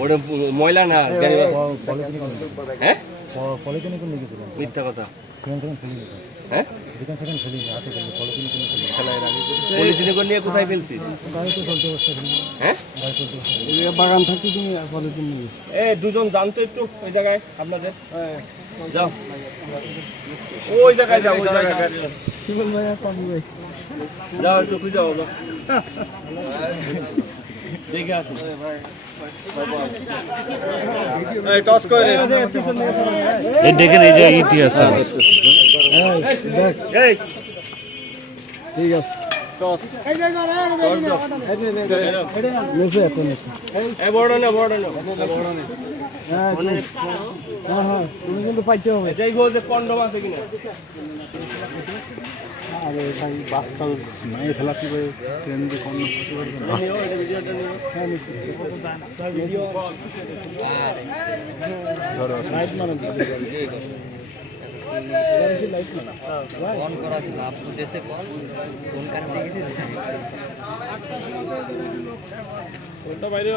ওটা ময়লা না হ্যাঁ পলিথিনে কোন মিথ্যা কথা। হ্যাঁ? হ্যাঁ? বাগান থাকতে তুমি পলিথিন নিয়ে এ দুজন জানতো একটু ওই জায়গায় আপনাদের। যাও। ওই জায়গায় যাও ওই জায়গায় পাবো ভাই। যাও একটু খুঁজে যাও। দেখে আসো এই দেখেন এই যে ইটি আছে ঠিক আছে। নেছে এত নেছে এই বড় না বড় না। হ্যাঁ হ্যাঁ হ্যাঁ তুমি কিন্তু পাইতে হবে এটাই গো যে কন্ডম আছে কিনা? আরে। ভাই বাচ্চা নাই ফেলা কি ভাই ট্রেন দিয়ে কোন কিছু করবে না নিও, এটা ভিডিওটা নিও। লাইট কোনটা বাইরে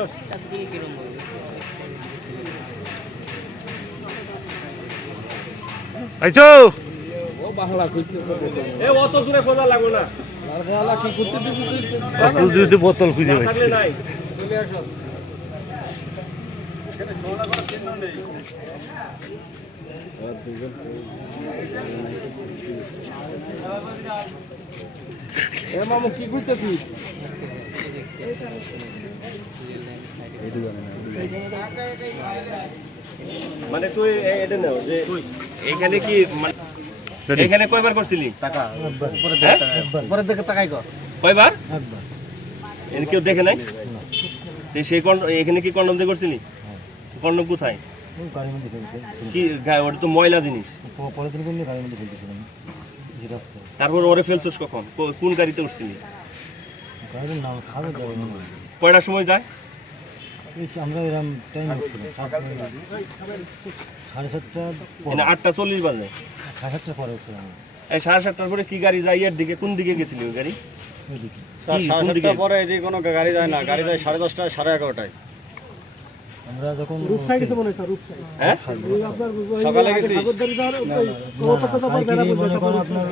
আইছো? ও বাংলা কইতে এ অত দূরে খোঁজা লাগবে না। লালা কি করতে দিছিস খুঁজে খুঁজে বোতল খুঁজে পাইছি নাই। এ মামু কি কইতেছিস মানে তুই এ- এটা নাও যে এখানে কি মানে এখানে কয়বার করছিলি? হ্যাঁ? পরে দেখে তাকাই কর। কয়বার? কেউ দেখে নাই? সেই কন্ডম এখানে কি কন্ডম দিয়ে করছিলি? কন্ডম কোথায়? গাড়ির মধ্যে কি ওটা তো ময়লা জিনিস। পলিথিন করে গাড়ির মধ্যে ফেলতেছিলাম তারপর ওরে ফেলছিস কখন? কোন গাড়িতে উঠছিলি? গাড়ির নাম খাবে কয়টার সময় যায়? আমরা এরকম টাইম হচ্ছিল সাড়ে সাতটা আটটা চল্লিশ বাজে সাড়ে সাতটা পরে হচ্ছিল এই সাড়ে সাতটার পরে কি গাড়ি যায়? এর দিকে কোন দিকে গেছিলি ওই গাড়ি? কোন দিকে? পরে যে কোনো গাড়ি যায় না। গাড়ি যায় সাড়ে দশটা সাড়ে এগারোটায়। আমরা যখন হ্যাঁ? সকালে গেছি মনে আপনার